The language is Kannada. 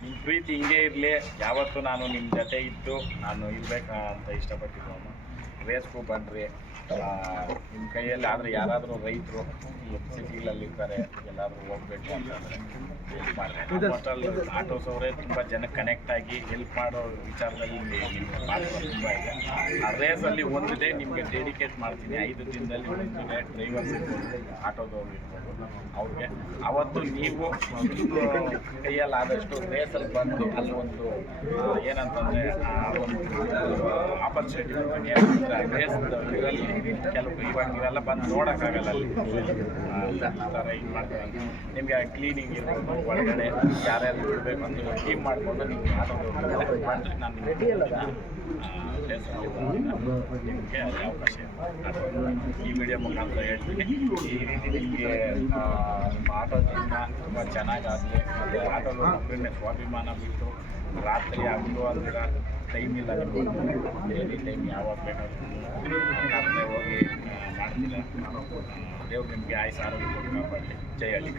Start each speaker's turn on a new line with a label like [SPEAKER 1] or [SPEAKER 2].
[SPEAKER 1] ನಿಮ್ಮ ಪ್ರೀತಿ ಹಿಂಗೆ ಇರಲಿ. ಯಾವತ್ತೂ ನಾನು ನಿಮ್ಮ ಜೊತೆ ಇದ್ದು ನಾನು ಇರ್ಬೇಕು ಅಂತ ಇಷ್ಟಪಟ್ಟಿದ್ದವನು ರೇಸ್ಗೂ ಬನ್ನಿರಿ ನಿಮ್ಮ ಕೈಯಲ್ಲಿ ಆದರೆ ಯಾರಾದರೂ ರೈತರು ಈ ಸಿಟಿಗಳಲ್ಲಿ ಇರ್ತಾರೆ ಎಲ್ಲಾದರೂ ಹೋಗ್ಬೇಕು ಅಂತಂದರೆ ಒಟ್ಟಲ್ಲಿ ಆಟೋಸ್ ಅವರೇ ತುಂಬ ಜನಕ್ಕೆ ಕನೆಕ್ಟ್ ಆಗಿ ಹೆಲ್ಪ್ ಮಾಡೋ ವಿಚಾರದಲ್ಲಿ ನಿಮ್ಮ ಪಾತ್ರ ತುಂಬ ಇದೆ. ಆ ರೇಸಲ್ಲಿ ಒಂದು ಡೇ ನಿಮಗೆ ಡೆಡಿಕೇಟ್ ಮಾಡ್ತೀನಿ. ಐದು ದಿನದಲ್ಲಿ ಒಂದು ಡೇ ಡ್ರೈವರ್ಸ್ ಇರ್ಬೋದು ಆಟೋದವ್ರು ಇರ್ಬೋದು ಅವ್ರಿಗೆ. ಅವತ್ತು ನೀವು ಕೈಯಲ್ಲಿ ಆದಷ್ಟು ರೇಸಲ್ಲಿ ಬಂದು ಅಲ್ಲಿ ಒಂದು ಏನಂತಂದರೆ ಆ ಒಂದು ಆಪರ್ಚುನಿಟಿ ಇದರಲ್ಲಿ ಕೆಲವು ಇವಾಗ ನೀವೆಲ್ಲ ಬಂದು ನೋಡೋಕ್ಕಾಗಲ್ಲ ಅಲ್ಲಿ ಥರ ಇದು ಮಾಡ್ತಾರೆ ನಿಮಗೆ ಕ್ಲೀನಿಂಗ್ ಇರ್ಬೋದು ಒಳಗಡೆ ಯಾರ್ಯಾರು ಬಿಡಬೇಕು ಅಂತ ಟೀಮ್ ಮಾಡಿಕೊಂಡು ನಿಮ್ಗೆ ನಾನು ನಿಮಗೆ ಅವಕಾಶ ಈ ವಿಡಿಯೋ ಮುಖಾಂತರ ಹೇಳ್ತೀನಿ. ಈ ರೀತಿ ನಿಮಗೆ ನಿಮ್ಮ ಆಟೋ ಜೀವನ ತುಂಬ ಚೆನ್ನಾಗಾಗಲಿ ಮತ್ತು ಆಟೋದ ಒಬ್ಬರನ್ನೇ ಸ್ವಾಭಿಮಾನ ಬಿಟ್ಟು ರಾತ್ರಿ ಆಗಲು ಅಂದ್ರೆ ಟೈಮ್ ಇಲ್ಲ ಡೈಲಿ ಟೈಮ್ ಯಾವಾಗ ಬೇಕಾದ್ರೆ ಹೋಗಿ ಆ, ಮಾಡ್ತೀರ ದೇವ್ರು ನಿಮಗೆ ಆಯ್ತು ಆರೋಗ್ಯ ಕೊಟ್ಟು ಕಾಪಾಡಲಿ. ಜೈ ಹಳ್ಳಿ